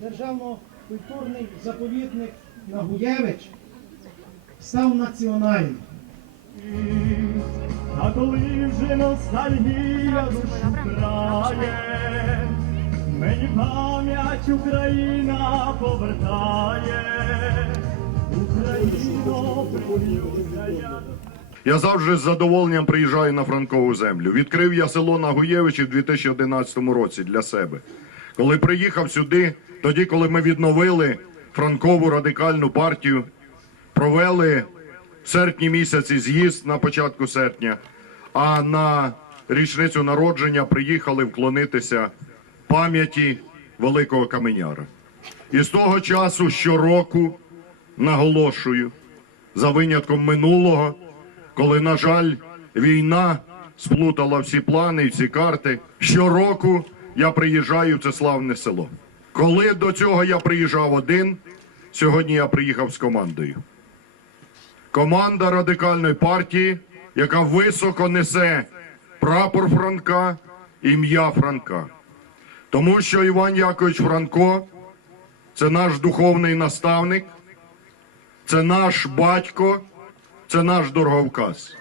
державно-культурний заповідник Нагуєвич став національним. А коли вже ностальгія душу крає, мені пам'ять Україна повертає, Україно, я. Я завжди з задоволенням приїжджаю на Франкову землю. Відкрив я село Нагуєвичі в 2011 році для себе. Коли приїхав сюди, тоді, коли ми відновили Франкову радикальну партію, провели в серпні місяці з'їзд на початку серпня, а на річницю народження приїхали вклонитися пам'яті великого каменяра. І з того часу щороку наголошую, за винятком минулого, коли, на жаль, війна сплутала всі плани і всі карти. Щороку я приїжджаю в це славне село. Коли до цього я приїжджав один, сьогодні я приїхав з командою. Команда радикальної партії, яка високо несе прапор Франка, ім'я Франка. Тому що Іван Якович Франко це наш духовний наставник, це наш батько, це наш дороговказ.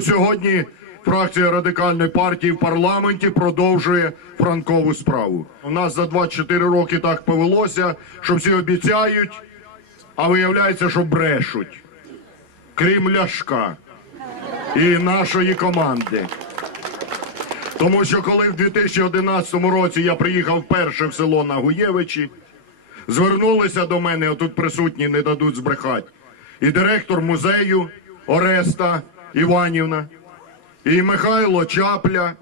Сьогодні фракція радикальної партії в парламенті продовжує франкову справу. У нас за 24 роки так повелося, що всі обіцяють, а виявляється, що брешуть. Крім Ляшка і нашої команди. Тому що коли в 2011 році я приїхав вперше в село Нагуєвичі, звернулися до мене, отут присутні не дадуть збрехати, і директор музею Ореста Іванівна, і Михайло Чапля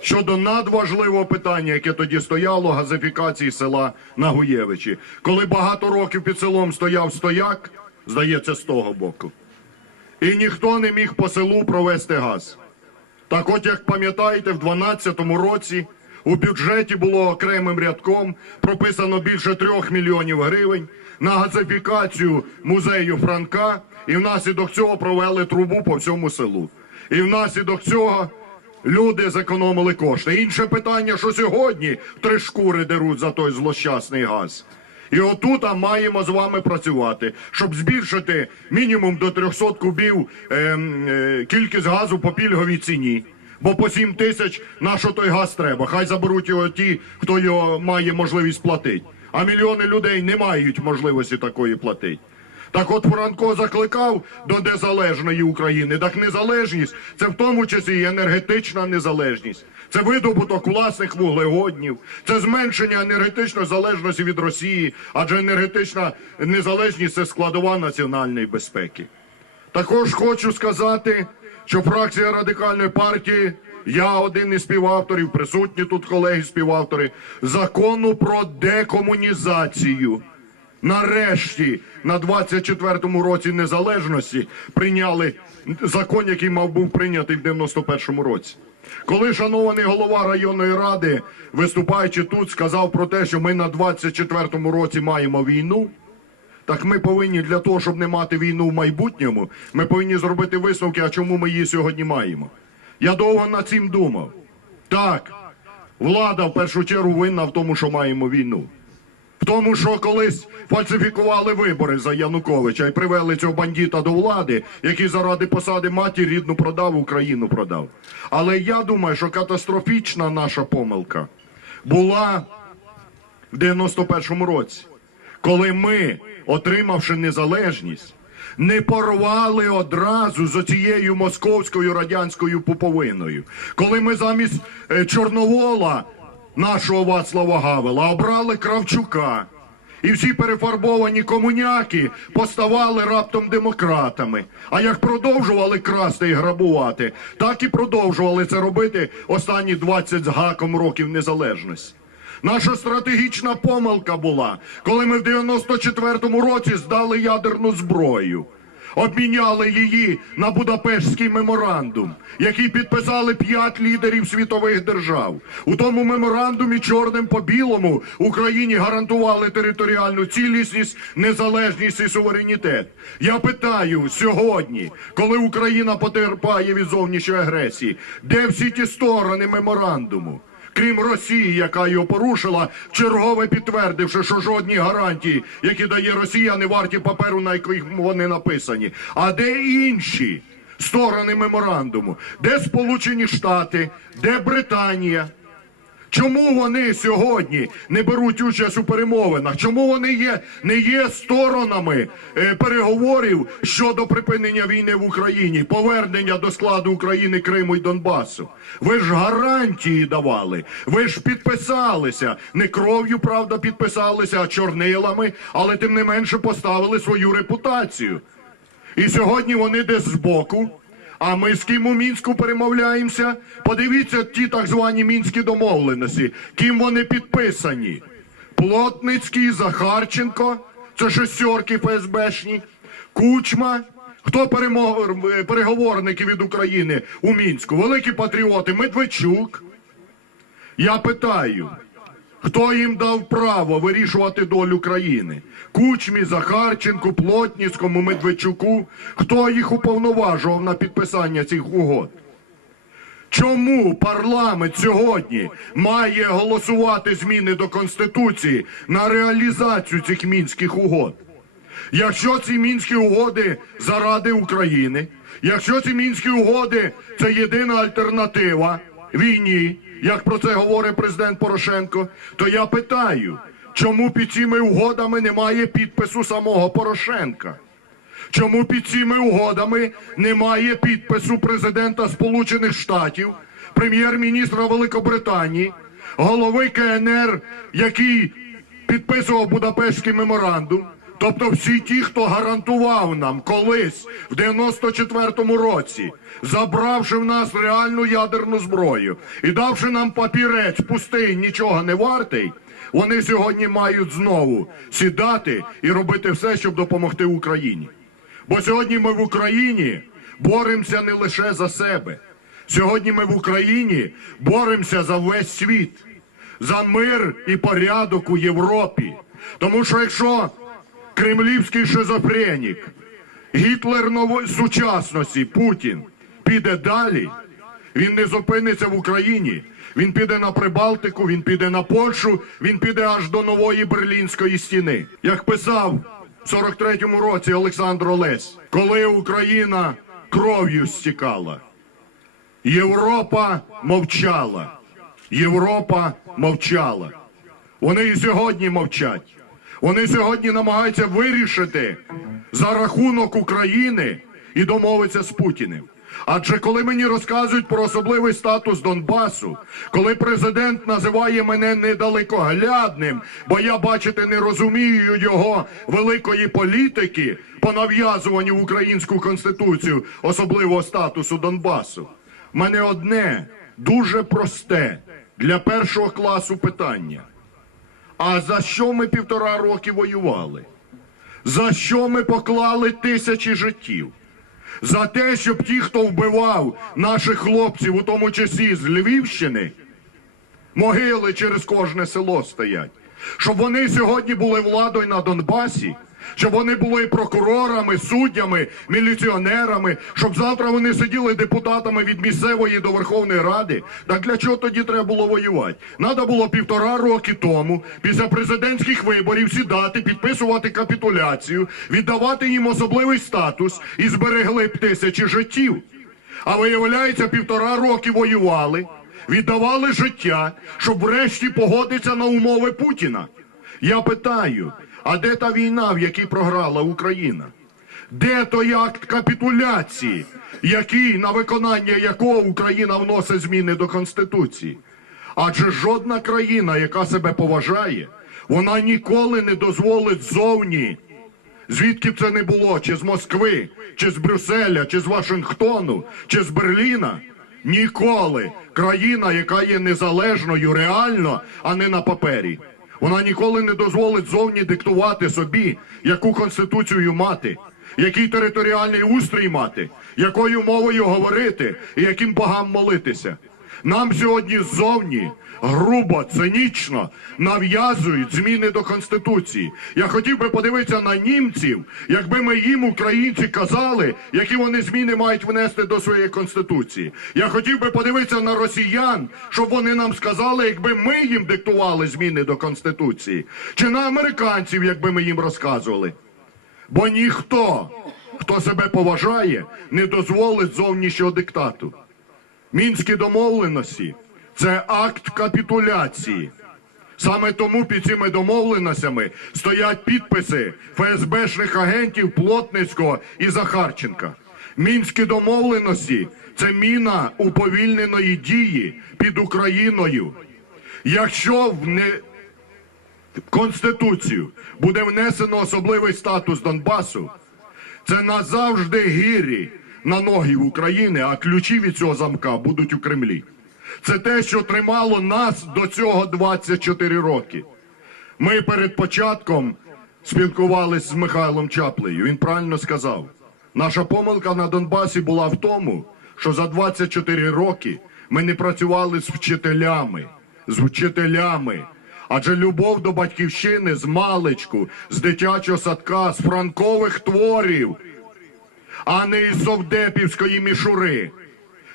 щодо надважливого питання, яке тоді стояло, газифікації села Нагуєвичі. Коли багато років під селом стояв стояк, здається, з того боку, і ніхто не міг по селу провести газ. Так от, як пам'ятаєте, в 2012 році у бюджеті було окремим рядком прописано більше трьох мільйонів гривень на газифікацію музею Франка, і внаслідок цього провели трубу по всьому селу. І внаслідок цього люди зекономили кошти. Інше питання, що сьогодні три шкури деруть за той злощасний газ. І отут а маємо з вами працювати, щоб збільшити мінімум до 300 кубів ем, е, кількість газу по пільговій ціні. Бо по 7 тисяч на що той газ треба? Хай заберуть його ті, хто його має можливість платити. А мільйони людей не мають можливості такої платити. Так от Франко закликав до незалежної України. Так незалежність це в тому числі і енергетична незалежність. Це видобуток власних вуглеводнів, це зменшення енергетичної залежності від Росії, адже енергетична незалежність це складова національної безпеки. Також хочу сказати, що фракція радикальної партії, я один із співавторів, присутні тут колеги співавтори, закону про декомунізацію. Нарешті на 24-му році незалежності прийняли закон, який мав був прийнятий в 91-му році. Коли шанований голова районної ради, виступаючи тут, сказав про те, що ми на 24-му році маємо війну. Так ми повинні для того, щоб не мати війну в майбутньому, ми повинні зробити висновки, а чому ми її сьогодні маємо. Я довго над цим думав. Так, влада в першу чергу винна в тому, що маємо війну. Тому, що колись фальсифікували вибори за Януковича і привели цього бандита до влади, який заради посади матір рідну продав, Україну продав. Але я думаю, що катастрофічна наша помилка була в 91-му році, коли ми, отримавши незалежність, не порвали одразу з оцією московською радянською пуповиною, коли ми замість е, Чорновола, нашого Вацлава Гавела, обрали Кравчука. І всі перефарбовані комуняки поставали раптом демократами. А як продовжували красти і грабувати, так і продовжували це робити останні 20 з гаком років незалежності. Наша стратегічна помилка була, коли ми в 94-му році здали ядерну зброю. Обміняли її на Будапештський меморандум, який підписали п'ять лідерів світових держав. У тому меморандумі чорним по білому Україні гарантували територіальну цілісність, незалежність і суверенітет. Я питаю сьогодні, коли Україна потерпає від зовнішньої агресії, де всі ті сторони меморандуму? Крім Росії, яка його порушила, чергове підтвердивши, що жодні гарантії, які дає Росія, не варті паперу, на яких вони написані. А де інші сторони меморандуму? Де Сполучені Штати, де Британія? Чому вони сьогодні не беруть участь у перемовинах? Чому вони є, не є сторонами е, переговорів щодо припинення війни в Україні, повернення до складу України, Криму і Донбасу? Ви ж гарантії давали, ви ж підписалися. Не кров'ю, правда, підписалися, а чорнилами, але тим не менше поставили свою репутацію. І сьогодні вони десь збоку. А ми з ким у мінську перемовляємося? Подивіться ті так звані мінські домовленості, ким вони підписані. Плотницький, Захарченко, це шестерки ФСБшні, Кучма. Хто перемо- е, переговорники від України у мінську? Великі патріоти, Медведчук. Я питаю, Хто їм дав право вирішувати долю країни? Кучмі, Захарченку, Плотніцькому, Медведчуку. Хто їх уповноважував на підписання цих угод? Чому парламент сьогодні має голосувати зміни до Конституції на реалізацію цих мінських угод? Якщо ці мінські угоди заради України, якщо ці мінські угоди це єдина альтернатива війні, як про це говорить президент Порошенко, то я питаю, чому під цими угодами немає підпису самого Порошенка? Чому під цими угодами немає підпису президента Сполучених Штатів, прем'єр-міністра Великобританії, голови КНР, який підписував Будапештський меморандум? Тобто всі ті, хто гарантував нам колись в 94-му році, забравши в нас реальну ядерну зброю і давши нам папірець пустий, нічого не вартий, вони сьогодні мають знову сідати і робити все, щоб допомогти Україні. Бо сьогодні ми в Україні боремося не лише за себе. Сьогодні ми в Україні боремося за весь світ, за мир і порядок у Європі. Тому що якщо кремлівський шизофренік, Гітлер нової сучасності, Путін піде далі, він не зупиниться в Україні. Він піде на Прибалтику, він піде на Польщу, він піде аж до нової берлінської стіни. Як писав в 43-му році Олександр Олесь, коли Україна кров'ю стікала, Європа мовчала. Європа мовчала. Вони і сьогодні мовчать. Вони сьогодні намагаються вирішити за рахунок України і домовитися з Путіним. Адже коли мені розказують про особливий статус Донбасу, коли президент називає мене недалекоглядним, бо я, бачите, не розумію його великої політики по нав'язуванню в українську конституцію особливого статусу Донбасу, мене одне дуже просте для першого класу питання. А за що ми півтора роки воювали? За що ми поклали тисячі життів? За те, щоб ті, хто вбивав наших хлопців, у тому числі з Львівщини, могили через кожне село стоять. Щоб вони сьогодні були владою на Донбасі, щоб вони були прокурорами, суддями, міліціонерами, щоб завтра вони сиділи депутатами від місцевої до Верховної Ради. Так для чого тоді треба було воювати? Надо було півтора роки тому, після президентських виборів, сідати, підписувати капітуляцію, віддавати їм особливий статус і зберегли б тисячі життів. А виявляється, півтора роки воювали, віддавали життя, щоб врешті погодитися на умови Путіна. Я питаю, а де та війна, в якій програла Україна? Де той акт капітуляції, який, на виконання якого Україна вносить зміни до Конституції? Адже жодна країна, яка себе поважає, вона ніколи не дозволить зовні Звідки б це не було, чи з Москви, чи з Брюсселя, чи з Вашингтону, чи з Берліна, ніколи країна, яка є незалежною реально, а не на папері. Вона ніколи не дозволить зовні диктувати собі, яку конституцію мати, який територіальний устрій мати, якою мовою говорити і яким богам молитися. Нам сьогодні ззовні грубо, цинічно нав'язують зміни до Конституції. Я хотів би подивитися на німців, якби ми їм, українці, казали, які вони зміни мають внести до своєї Конституції. Я хотів би подивитися на росіян, щоб вони нам сказали, якби ми їм диктували зміни до Конституції. Чи на американців, якби ми їм розказували. Бо ніхто, хто себе поважає, не дозволить зовнішнього диктату. Мінські домовленості це акт капітуляції. Саме тому під цими домовленостями стоять підписи ФСБшних агентів Плотницького і Захарченка. Мінські домовленості це міна уповільненої дії під Україною. Якщо в не Конституцію буде внесено особливий статус Донбасу, це назавжди гірі на ноги України, а ключі від цього замка будуть у Кремлі. Це те, що тримало нас до цього 24 роки. Ми перед початком спілкувалися з Михайлом Чаплею. Він правильно сказав: наша помилка на Донбасі була в тому, що за 24 роки ми не працювали з вчителями, з вчителями. Адже любов до батьківщини з маличку, з дитячого садка, з франкових творів, а не із совдепівської мішури.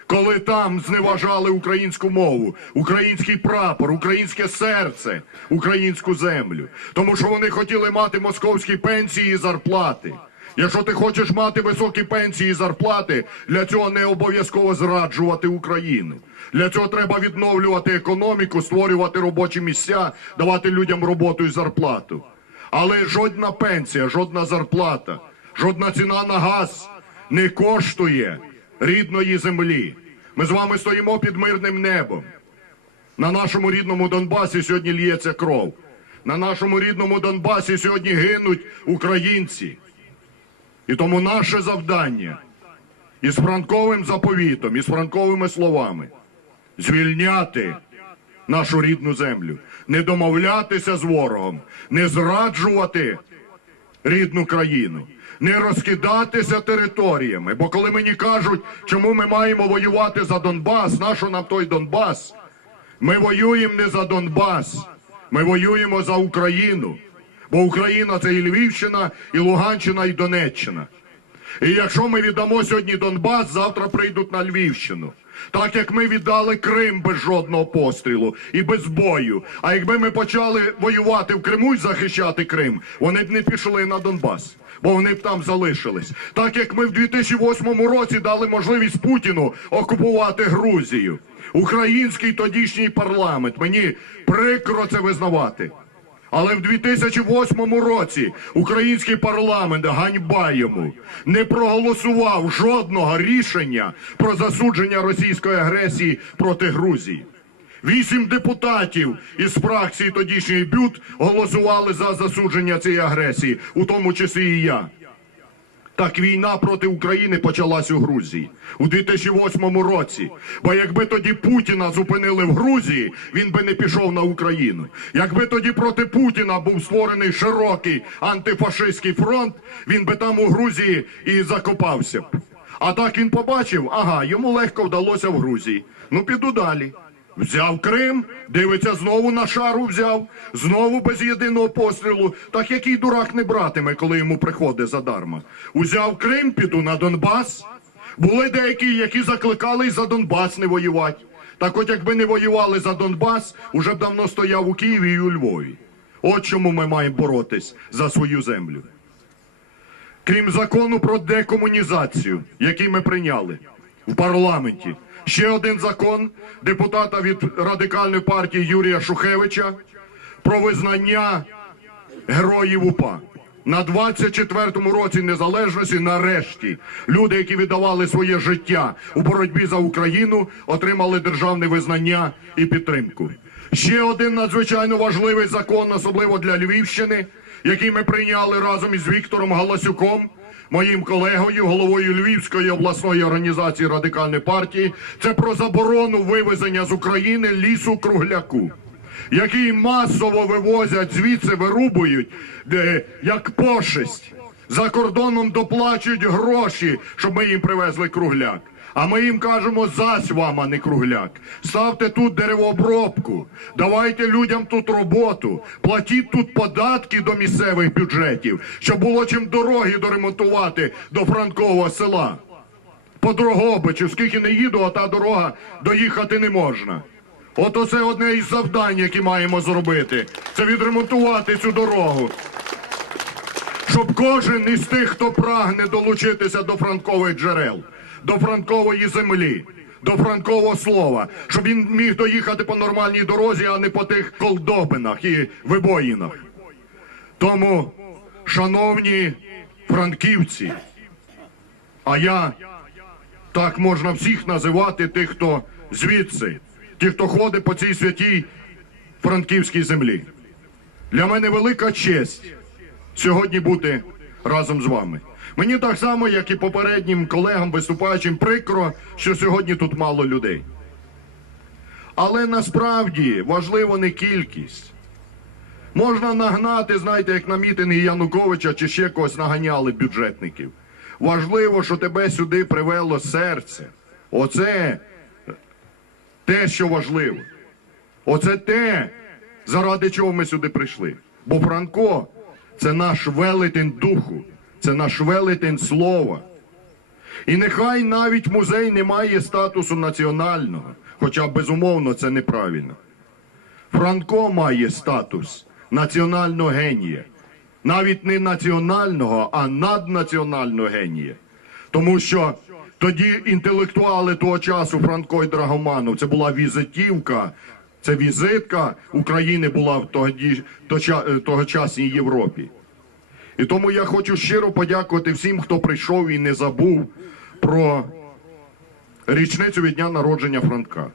Коли там зневажали українську мову, український прапор, українське серце, українську землю. Тому що вони хотіли мати московські пенсії і зарплати. Якщо ти хочеш мати високі пенсії і зарплати, для цього не обов'язково зраджувати Україну. Для цього треба відновлювати економіку, створювати робочі місця, давати людям роботу і зарплату. Але жодна пенсія, жодна зарплата, жодна ціна на газ не коштує рідної землі. Ми з вами стоїмо під мирним небом. На нашому рідному Донбасі сьогодні лється кров. На нашому рідному Донбасі сьогодні гинуть українці. І тому наше завдання із франковим заповітом, із франковими словами звільняти нашу рідну землю, не домовлятися з ворогом, не зраджувати рідну країну, не розкидатися територіями. Бо коли мені кажуть, чому ми маємо воювати за Донбас, нащо нам той Донбас? Ми воюємо не за Донбас, ми воюємо за Україну. Бо Україна це і Львівщина, і Луганщина, і Донеччина. І якщо ми віддамо сьогодні Донбас, завтра прийдуть на Львівщину. Так як ми віддали Крим без жодного пострілу і без бою. А якби ми почали воювати в Криму і захищати Крим, вони б не пішли на Донбас, бо вони б там залишились. Так як ми в 2008 році дали можливість Путіну окупувати Грузію. Український тодішній парламент. Мені прикро це визнавати. Але в 2008 році український парламент ганьба йому не проголосував жодного рішення про засудження російської агресії проти Грузії. Вісім депутатів із фракції тодішньої БЮТ голосували за засудження цієї агресії, у тому числі і я. Так війна проти України почалась у Грузії у 2008 році. Бо якби тоді Путіна зупинили в Грузії, він би не пішов на Україну. Якби тоді проти Путіна був створений широкий антифашистський фронт, він би там у Грузії і закопався б. А так він побачив, ага, йому легко вдалося в Грузії. Ну піду далі. Взяв Крим, дивиться, знову на шару взяв, знову без єдиного пострілу. Так який дурак не братиме, коли йому приходить задарма. Узяв Крим, піду на Донбас. Були деякі, які закликали й за Донбас не воювати. Так от якби не воювали за Донбас, уже б давно стояв у Києві і у Львові. От чому ми маємо боротись за свою землю. Крім закону про декомунізацію, який ми прийняли в парламенті. Ще один закон депутата від радикальної партії Юрія Шухевича про визнання героїв УПА. На 24-му році незалежності, нарешті, люди, які віддавали своє життя у боротьбі за Україну, отримали державне визнання і підтримку. Ще один надзвичайно важливий закон, особливо для Львівщини, який ми прийняли разом із Віктором Галасюком, моїм колегою, головою Львівської обласної організації радикальної партії, це про заборону вивезення з України лісу кругляку який масово вивозять звідси, вирубують, як пошесть. За кордоном доплачують гроші, щоб ми їм привезли кругляк. А ми їм кажемо зась вам, а не кругляк. Ставте тут деревообробку, давайте людям тут роботу, платіть тут податки до місцевих бюджетів, щоб було чим дороги доремонтувати до Франкового села. По Дрогобичу, скільки не їду, а та дорога доїхати не можна. От оце одне із завдань, які маємо зробити. Це відремонтувати цю дорогу. Щоб кожен із тих, хто прагне долучитися до франкових джерел, до франкової землі, до франкового слова, щоб він міг доїхати по нормальній дорозі, а не по тих колдобинах і вибоїнах. Тому, шановні франківці, а я так можна всіх називати тих, хто звідси, ті, хто ходить по цій святій франківській землі. Для мене велика честь сьогодні бути разом з вами. Мені так само, як і попереднім колегам виступаючим, прикро, що сьогодні тут мало людей. Але насправді важливо не кількість. Можна нагнати, знаєте, як на мітинги Януковича чи ще когось наганяли бюджетників. Важливо, що тебе сюди привело серце. Оце те, що важливо. Оце те, заради чого ми сюди прийшли. Бо Франко це наш велетень духу, це наш велетень слова. І нехай навіть музей не має статусу національного, хоча безумовно це неправильно. Франко має статус національного генія. Навіть не національного, а наднаціонального генія. Тому що тоді інтелектуали того часу Франко і Драгоманов, це була візитівка, це візитка України була в е, тогочасній Європі. І тому я хочу щиро подякувати всім, хто прийшов і не забув про річницю від дня народження Франка.